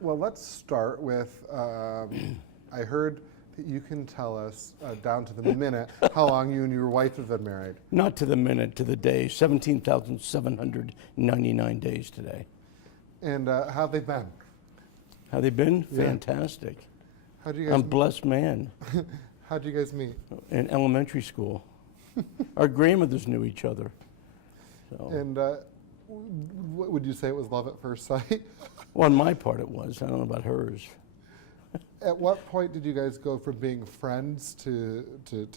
Well, let's start with, I heard that you can tell us down to the minute how long you and your wife have been married. Not to the minute, to the day. 17,799 days today. And how have they been? How they been? Yeah. Fantastic. How do you guys I'm a blessed man. How'd you guys meet? In elementary school. Our grandmothers knew each other. So. And would you say it was love at first sight? Well, on my part it was. I don't know about hers. At what point did you guys go from being friends to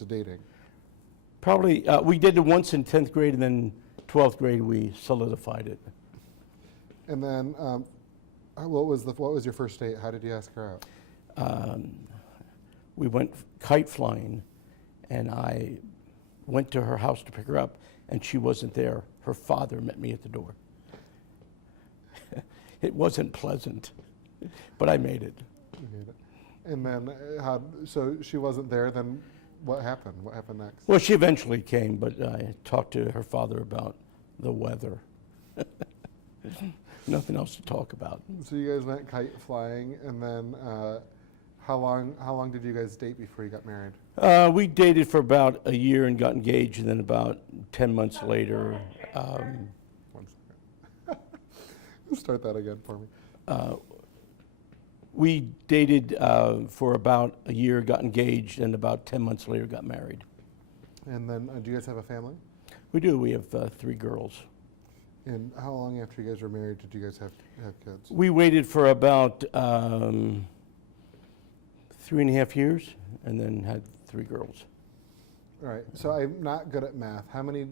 dating? Probably, we did it once in 10th grade, and then 12th grade we solidified it. And then, what was your first date? How did you ask her out? We went kite flying, and I went to her house to pick her up, and she wasn't there. Her father met me at the door. It wasn't pleasant, but I made it. You made it. And then, so she wasn't there, then what happened? What happened next? Well, she eventually came, but I talked to her father about the weather. Nothing else to talk about. So you guys went kite flying, and then how long did you guys date before you got married? We dated for about a year and got engaged, and then about 10 months later. 1 second. Start that again for me. We dated for about a year, got engaged, and about 10 months later got married. And then, do you guys have a family? We do. We have 3 girls. And how long after you guys were married did you guys have kids? We waited for about 3.5 years, and then had 3 girls. All right. So I'm not good at math. How many,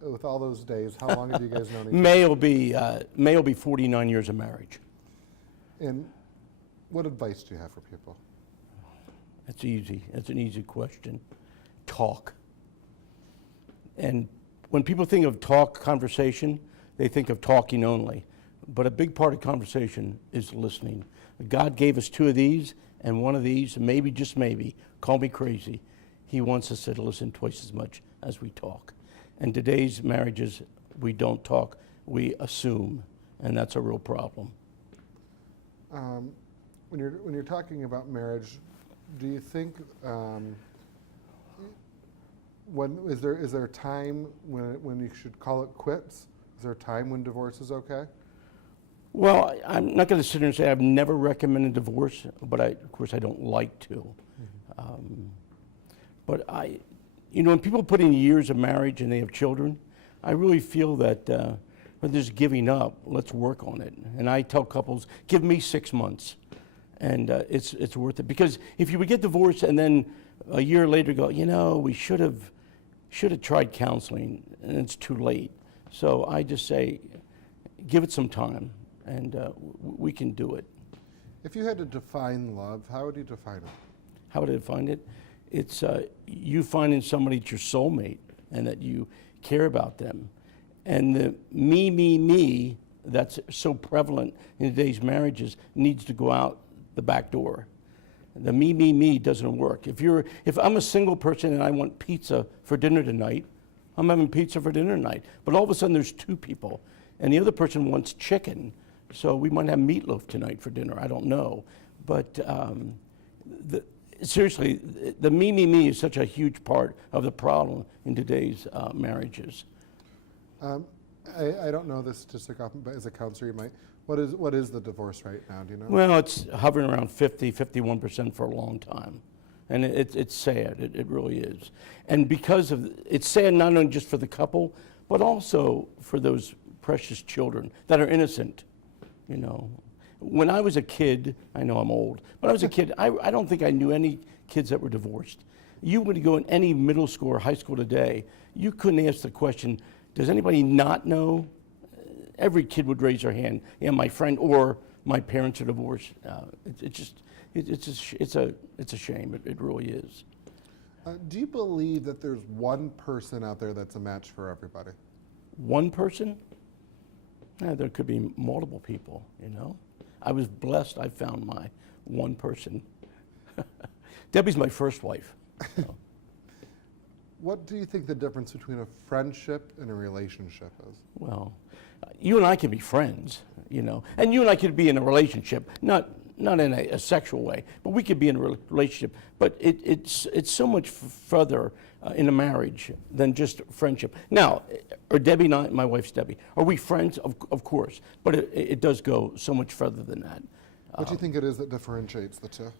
with all those days, how long have you guys known each other? May will be 49 years of marriage. And what advice do you have for people? That's easy. That's an easy question. Talk. And when people think of conversation, they think of talking only. But a big part of conversation is listening. God gave us 2 of these, and one of these, maybe, just maybe, call me crazy, He wants us to listen twice as much as we talk. And today's marriages, we don't talk, we assume, and that's a real problem. When you're talking about marriage, do you think is there a time when you should call it quits? Is there a time when divorce is okay? Well, I'm not going to sit here and say I've never recommended divorce, but of course I don't like to. Mm-hmm. But when people put in years of marriage and they have children, I really feel that rather than just giving up, let's work on it. And I tell couples, give me 6 months, and it's worth it. Because if you would get divorced and then a year later go, we should have tried counseling, and it's too late. So I just say, give it some time, and we can do it. If you had to define love, how would you define it? How would I define it? It's you finding somebody that's your soulmate and that you care about them. And the me that's so prevalent in today's marriages needs to go out the back door. The me doesn't work. If I'm a single person and I want pizza for dinner tonight, I'm having pizza for dinner tonight. But all of a sudden there's 2 people, and the other person wants chicken. So we might have meatloaf tonight for dinner. I don't know. But seriously, the me is such a huge part of the problem in today's marriages. I don't know the statistic often, but as a counselor, you might. What is the divorce rate now? Do you know? Well, it's hovering around 51% for a long time. And it's sad. It really is. And because of it's sad not only just for the couple, but also for those precious children that are innocent. When I was a kid, I know I'm old, but I was a kid, I don't think I knew any kids that were divorced. You would go in any middle school or high school today, you couldn't ask the question, does anybody not know? Every kid would raise their hand, my friend or my parents are divorced. It's a shame, it really is. Do you believe that there's one person out there that's a match for everybody? One person? There could be multiple people, I was blessed I found my one person. Debbie's my first wife. So. What do you think the difference between a friendship and a relationship is? Well, You and I can be friends, you know, and you and I could be in a relationship, not in a sexual way, but we could be in a relationship. But it's so much further in a marriage than just friendship. Now, are Debbie and I, my wife's Debbie, are we friends? Of course, but it does go so much further than that. What do you think it is that differentiates the two?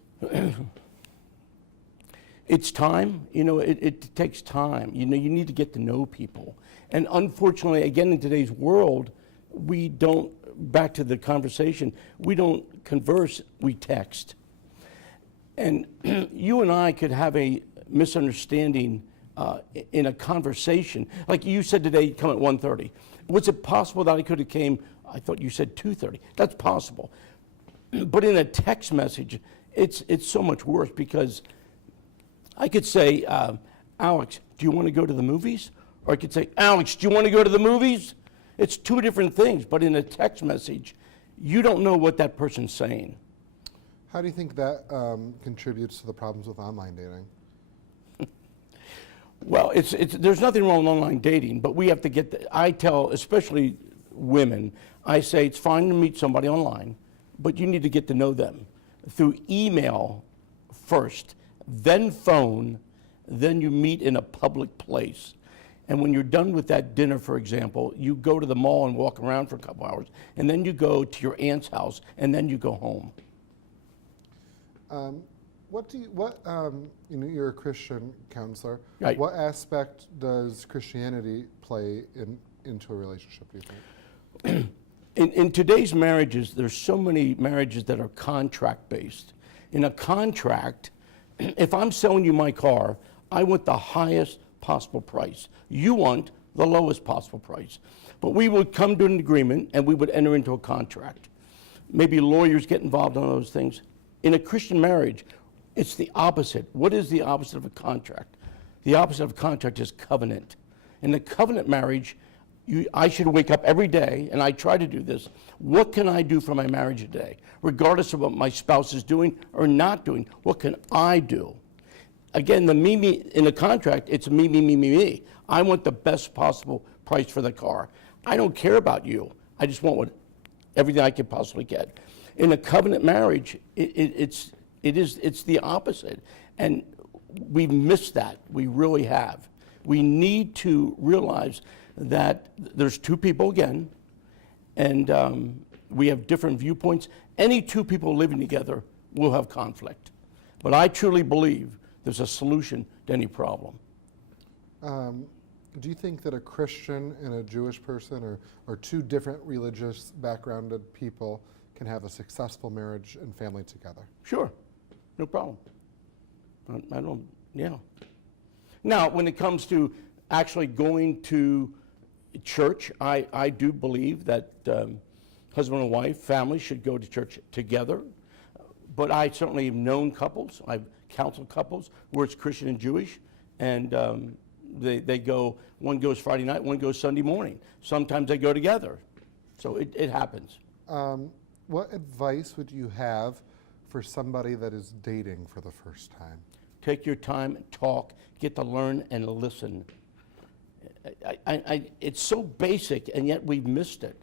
It's time. You know, it takes time. You know, you need to get to know people. And unfortunately, again, in today's world, we don't, back to the conversation, we don't converse, we text. And you and I could have a misunderstanding in a conversation. Like you said today, come at 1:30. Was it possible that I could have came, I thought you said 2:30. That's possible. But in a text message, it's so much worse, because I could say, Alex, do you want to go to the movies? Or I could say, Alex, do you want to go to the movies? It's two different things, but in a text message, you don't know what that person's saying. How do you think that contributes to the problems with online dating? Well, there's nothing wrong with online dating, but we have to get, I tell, especially women, I say it's fine to meet somebody online, but you need to get to know them through email first, then phone, then you meet in a public place. And when you're done with that dinner, for example, you go to the mall and walk around for a couple hours, and then you go to your aunt's house, and then you go home. You know, you're a Christian counselor. Right. What aspect does Christianity play into a relationship, do you think? In today's marriages, there's so many marriages that are contract-based. In a contract, if I'm selling you my car, I want the highest possible price. You want the lowest possible price. But we would come to an agreement and we would enter into a contract. Maybe lawyers get involved in those things. In a Christian marriage, it's the opposite. What is the opposite of a contract? The opposite of a contract is covenant. In the covenant marriage, I should wake up every day, and I try to do this. What can I do for my marriage today? Regardless of what my spouse is doing or not doing, what can I do? Again, the me, in the contract, it's me, me, me, me, me. I want the best possible price for the car. I don't care about you. I just want everything I can possibly get. In a covenant marriage, it's the opposite. And we've missed that. We really have. We need to realize that there's two people again, and we have different viewpoints. Any two people living together will have conflict. But I truly believe there's a solution to any problem. Do you think that a Christian and a Jewish person, or two different religious backgrounded people, can have a successful marriage and family together? Sure, no problem. Yeah. Now, when it comes to actually going to church, I do believe that husband and wife, family should go to church together. But I certainly have known couples, I've counseled couples where it's Christian and Jewish, and they go, one goes Friday night, one goes Sunday morning. Sometimes they go together. So it happens. What advice would you have for somebody that is dating for the first time? Take your time, talk, get to learn and listen. It's so basic, and yet we've missed it.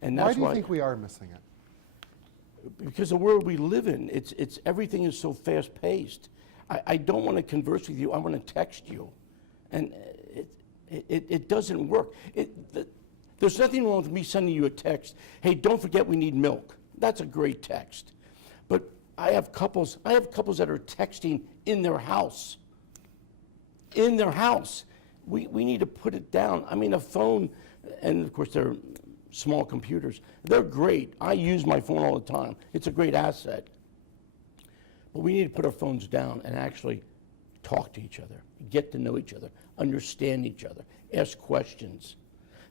And that's why do you think we are missing it? Because the world we live in, it's everything is so fast-paced. I don't want to converse with you. I want to text you, and it doesn't work. There's nothing wrong with me sending you a text. Hey, don't forget we need milk. That's a great text. But I have couples that are texting in their house. In their house. We need to put it down. I mean, a phone, and of course they're small computers, they're great. I use my phone all the time. It's a great asset. But we need to put our phones down and actually talk to each other, get to know each other, understand each other, ask questions.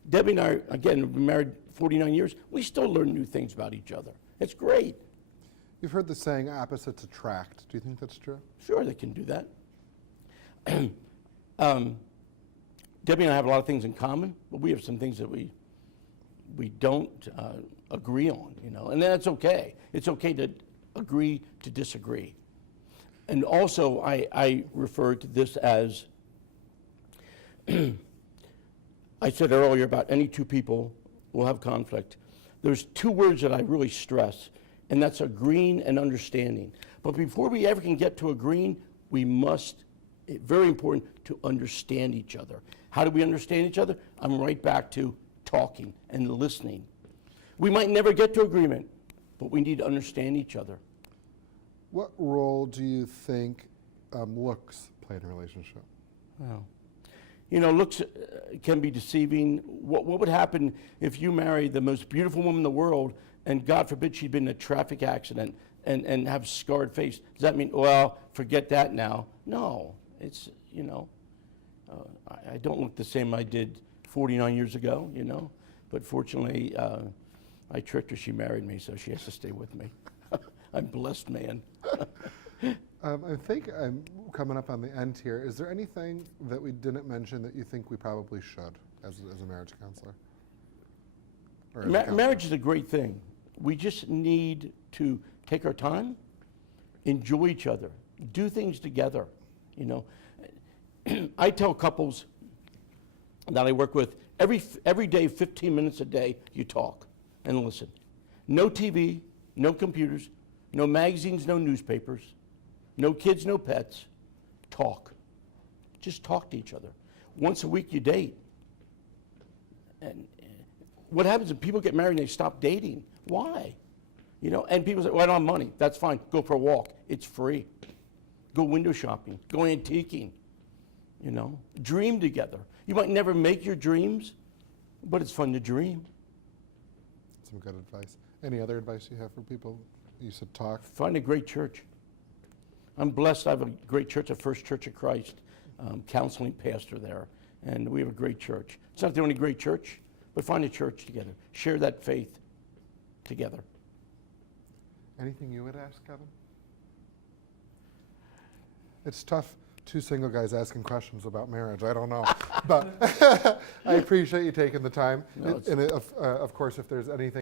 Debbie and I, again, we've been married 49 years. We still learn new things about each other. It's great. You've heard the saying, opposites attract. Do you think that's true? Sure, they can do that. Debbie and I have a lot of things in common, but we have some things that we don't agree on, you know, and that's okay. It's okay to agree to disagree. And also, I refer to this as, I said earlier about any two people we'll have conflict. There's two words that I really stress, and that's agreeing and understanding. But before we ever can get to agreeing, we must, very important, to understand each other. How do we understand each other? I'm right back to talking and listening. We might never get to agreement, but we need to understand each other. What role do you think looks play in a relationship? Wow. You know, looks can be deceiving. What would happen if you married the most beautiful woman in the world and God forbid she'd been in a traffic accident and have scarred face? Does that mean, well, forget that now? No, it's, you know, I don't look the same I did 49 years ago, you know, but fortunately I tricked her, she married me, so she has to stay with me. I'm a blessed man. I think I'm coming up on the end here. Is there anything that we didn't mention that you think we probably should as a marriage counselor? Or as a counselor? Marriage is a great thing. We just need to take our time, enjoy each other, do things together, you know. I tell couples that I work with, every day, 15 minutes a day, you talk and listen. No TV, no computers, no magazines, no newspapers, no kids, no pets. Talk. Just talk to each other. Once a week you date. And what happens if people get married and they stop dating? Why? You know, and people say, well, I don't have money. That's fine. Go for a walk. It's free. Go window shopping. Go antiquing. You know, dream together. You might never make your dreams, but it's fun to dream. Some good advice. Any other advice you have for people? You said talk. Find a great church. I'm blessed. I have a great church, a First Church of Christ, counseling pastor there, and we have a great church. It's not the only great church, but find a church together. Share that faith together. Anything you would ask, Kevin? It's tough, two single guys asking questions about marriage. I don't know, but I appreciate you taking the time. No, And of course, if there's anything